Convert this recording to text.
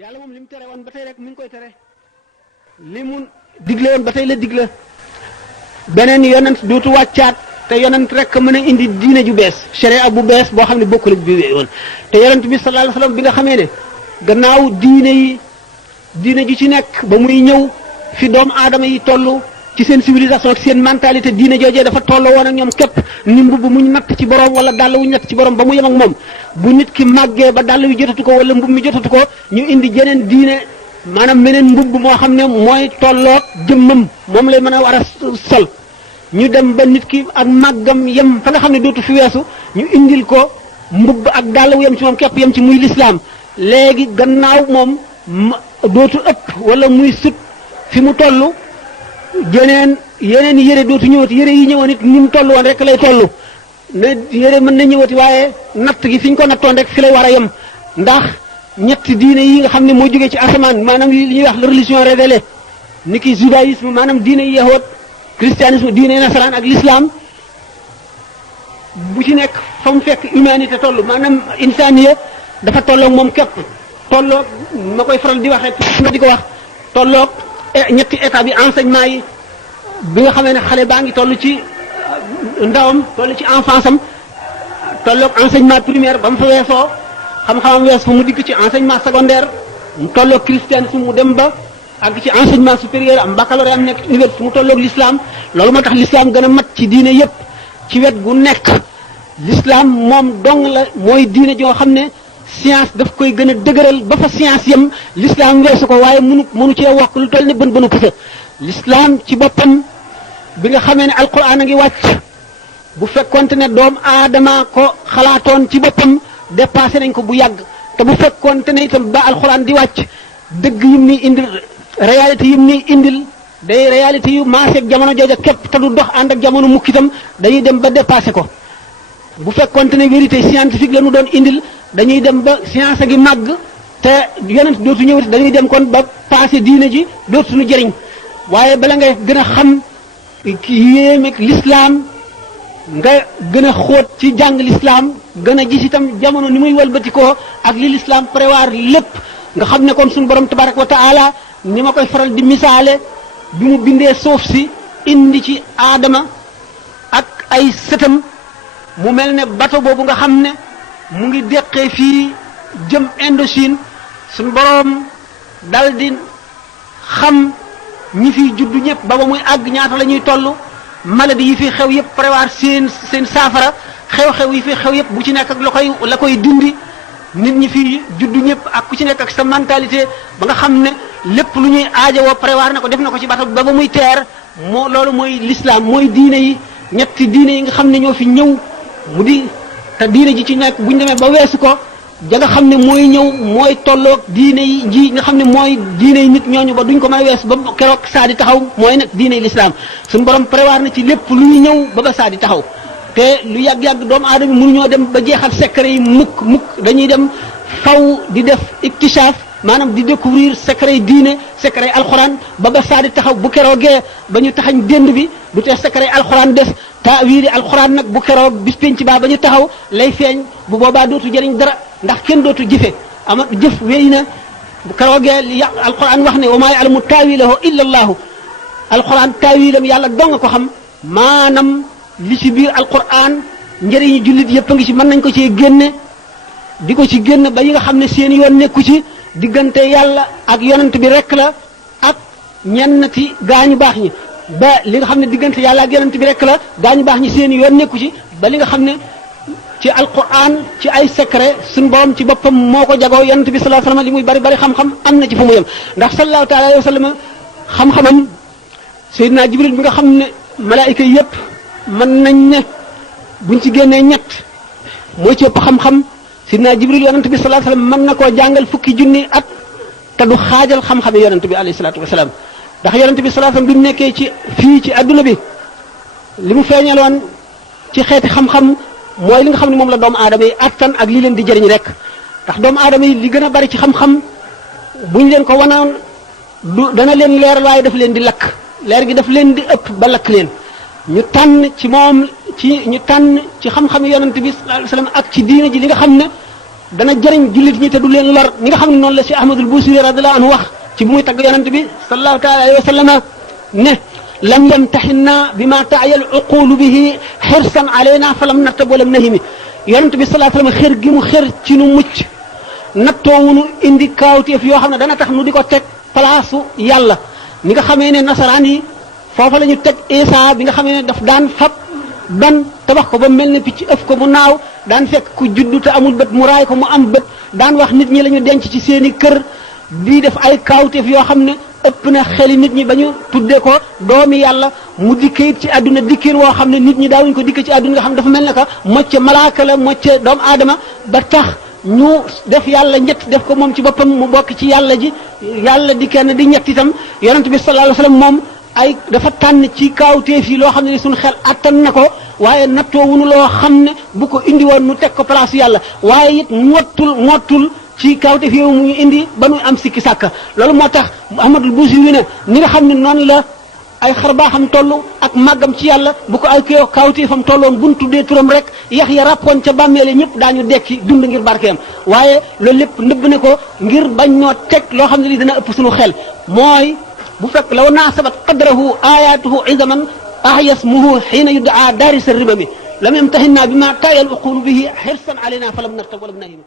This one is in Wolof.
yàlla moom li mu tere woon ba tey rek mi ngi koy tere li mu digle woon ba tey la digle beneen yonent dootu wàccaat te yonent rek mën a indi diine ju bees sharia bu bees boo xam ne bokkul ak bi woon te yonent bi sallallahu alayhi wasallam bi nga xamee ne gannaaw diine ji ci nekk ba muy ñëw fi doomu aadama yi toll ci seen civilisation ak seen mentalité diine joojee dafa tolloo woon ak ñoom képp ni mbubb muñ natt ci borom wala dàll wuñ natt ci borom ba mu yem ak moom bu nit ki màggee ba dàll wi jotatu ko wala mbubb mi jotatu ko ñu indi jeneen diine maanaam meneen mbubb moo xam ne mooy tolloog jëmmam moom lay mën a war a sol ñu dem ba nit ki ak màggam yem fa nga xam ne dootu fi weesu ñu indil ko mbubb ak dàll wu yem ci moom képp yem ci muy lislaam léegi gannaaw moom dootu ëpp wala muy sut fi mu toll yeneen yére dootu ñëwati yére yi ñëwoon it ni mu toll woon rek lay toll ne yére mën na ñëwati waaye natt gi fi ñu ko nattoon rek fi lay war a yem ndax ñetti diine yi nga xam ne moo jógee ci asamaan maanaam li ñuy wax la religion révélée ni ki judaïsme maanaam diine yahood christianisme diine nasaraan ak l'islam bu ci nekk fa mu fekk humanité toll maanaam insaniya dafa tolloog moom képp tolloog ma koy faral di wax rek nga di ko wax tolloog ñetti état bi enseignement yi bi nga xamee ne xale baa ngi toll ci ndawam toll ci enfance am tolloog enseignement primaire ba mu fa weesoo xam-xamam wees fa mu dikk ci enseignement secondaire mu tolloog christianisme mu dem ba àgg ci enseignement supérieur am baccalauréat am nekk université mu tolloog l'islam loolu moo tax l'islam gën a mat ci diine yépp ci wet gu nekk l'islam moom dong la mooy diine joo xam ne science daf koy gën a dëgëral ba fa science yem l'islam weesu ko waaye mënu cee wax lu toll ne bën pusa l'islam ci boppam bi nga xamee ne alquran a ngi wàcc bu fekkonte ne doomu aadama ko xalaatoon ci boppam dépassé nañ ko bu yàgg te bu fekkonte ne itam ba alquran di wàcc dëgg yim ni indil réalité yim ni indil day réalité yu maaseeg jamono jooja képp te du dox ànd ak jamono mukk itam dañuy dem ba dépassé ko bu fekkonte ne vérité scientifique la ñu doon indil dañuy dem ba science gi màgg te yonent dootu ñëwati dañuy dem kon ba passé diine ji dootu suñu jëriñ waaye bala ngay gën a xam yéemeeg l'islam nga gën a xóot ci jàng l'islam gën a gis itam jamono ni muy walbatikoo ak li l'islam prévoir lépp nga xam ne kon suñu borom tabarak wa taala ni ma koy faral di misaale bi mu bindee suuf si indi ci aadama ak ay sëtam mu mel ne bateau boobu nga xam ne mu ngi deqee fii jëm Indochine suñu borom dal di xam ñi fiy juddu ñëpp ba muy àgg ñaata la ñuy toll maladie yi fi xew yëpp prévoir seen saafara xew-xew yi fi xew yëpp bu ci nekk ak la koy dindi nit ñi fi juddu ñëpp ak ku ci nekk ak sa mentalité ba nga xam ne lépp lu ñuy aajowoo prévoir na ko def na ko ci bato ba muy teer moo loolu mooy l'islam mooy diine yi ñetti diine yi nga xam ne ñoo fi ñëw mu di te diine ji ci nekk bu ñu demee ba weesu ko ja nga xam ne mooy ñëw mooy tolloog diine yi ji nga xam ne mooy diine yi nit ñooñu ba duñ ko may wees ba keroog saa di taxaw mooy nag diine yi l'islam suñu borom prévoir na ci lépp lu ñu ñëw ba saa di taxaw te lu yàgg-yàgg doomu aadama mënuñoo dem ba jeexal secret yi mukk dañuy dem faw di def iktishaaf maanaam di découvrir secret yi diine secret yi alxuraan ba saa di taxaw bu keroogee ba ñu taxañ dénd bi du te secret yi alxuraan des taawiili alxuraan nag bu keroog bis penc ba ñu taxaw lay feeñ bu boobaa dootu jëriñ dara ndax kenn dootu jëfe ama jëf wéy na bu keroogee li alxuraan wax ne wa maa ya'lamu taawiilahu illa allahu alxuraan taawiilam yàlla dong ko xam maanaam li ci biir alquran njëriñu jullit yëpp a ngi ci mën nañ ko ci génne di ko ci génn ba yi nga xam ne seen yoon nekku ci diggante yàlla ak yonent bi rek la ak ñennati gaañu baax ñi ba li nga xam ne diggante yàlla ak yonent bi rek la gaañu baax ñi seen yoon nekku ci ba li nga xam ne ci alquran ci ay secret suñu borom ci boppam moo ko jagoo yonent bi sallallahu alayhi wasallam li muy bari bari xam-xam am na ci fu mu yem ndax sallallahu taala alayhi wasallam xam-xamam Seydina Jibril bi nga xam ne malaayika yëpp mën nañ ne buñ ci génnee ñett moo ci ëpp xam-xam sidna Jibril yonent bi sallallahu alayhi wasallam mën na koo jàngal fukki junni at te du xaajal xam-xame yonent bi alayhi salaatu wasalaam ndax yonent bi sallallahu alayhi wasallam bi mu nekkee ci fii ci adduna bi li mu feeñaloon ci xeeti xam-xam mooy li nga xam ne moom la doomu aadama yi attan ak li leen di jëriñ rek ndax doomu aadama yi li gën a bari ci xam-xam buñ leen ko wanoon du dana leen leeral waaye daf leen di lakk leer gi daf leen di ëpp ba lakk leen ñu tànn ci moom ñu tànn ci xam-xam yonent bi sallallahu alayhi wasallam ak ci diine ji li nga xam ne dana jëriñ jullit ñi te du leen lor ni nga xam ne noonu la si Ahmadul Busiri radiyallahu anhu wax ci bu muy tagg yonent bi sallallahu taala alayhi wa sallam ne lam yamtaxinna bima taayal uqulu bihi xirsan alayna falam nartab walam nahimi yonent bi sallallahu alayhi wa sallam xër gi mu xër ci nu mucc nattoowunu indi kaawteef yoo xam ne dana tax nu di ko teg palaasu yàlla ni nga xamee ne nasaraan yi foofa la ñu teg Isa bi nga xamee ne daf daan fab ban tabax ko ba mel ne picc ëf ko mu naaw daan fekk ku juddu te amul bët mu raay ko mu am bët daan wax nit ñi la ñu denc ci seeni kër di def ay kaawteef yoo xam ne ëpp na xeli nit ñi ba ñu tuddee ko doomi yàlla mu dikkee it ci àdduna dikkeen woo xam ne nit ñi daawuñu ko dikkee ci àdduna nga xam dafa mel ne que mocce malaaka la mocce doomu aadama ba tax ñu def yàlla ñett def ko moom ci boppam mu bokk ci yàlla ji yàlla di kenn di ñett itam yonent bi sallallahu alayhi wasallam moom ay dafa tànn ci kaawteef yi loo xam ne suñu xel attan na ko waaye nattoo wunu loo xam ne bu ko indi woon nu teg ko place yàlla waaye it ngottul ci kaawteef yow mu ñu indi ba nu am sikki sàkka loolu moo tax Ahmadul Busiri ne ni nga xam ne noonu la ay xarbaaxam toll ak màggam ci yàlla bu ko ay kaawteefam tolloon bu ñu tuddee turam rek yax ya ràppoon ca bàmmeele ñëpp daañu dekki dund ngir barkeem waaye loolu lépp nëbb ne ko ngir bañ noo teg loo xam ne li dina ëpp suñu xel mooy bu fekk law naasabat qadrahu ayatuhu izaman ahyasmuhu xiina yudaa daarisa riba bi lam yamtahinna bima taayal uqulu bihi xirsan alayna falam nartab walam nahim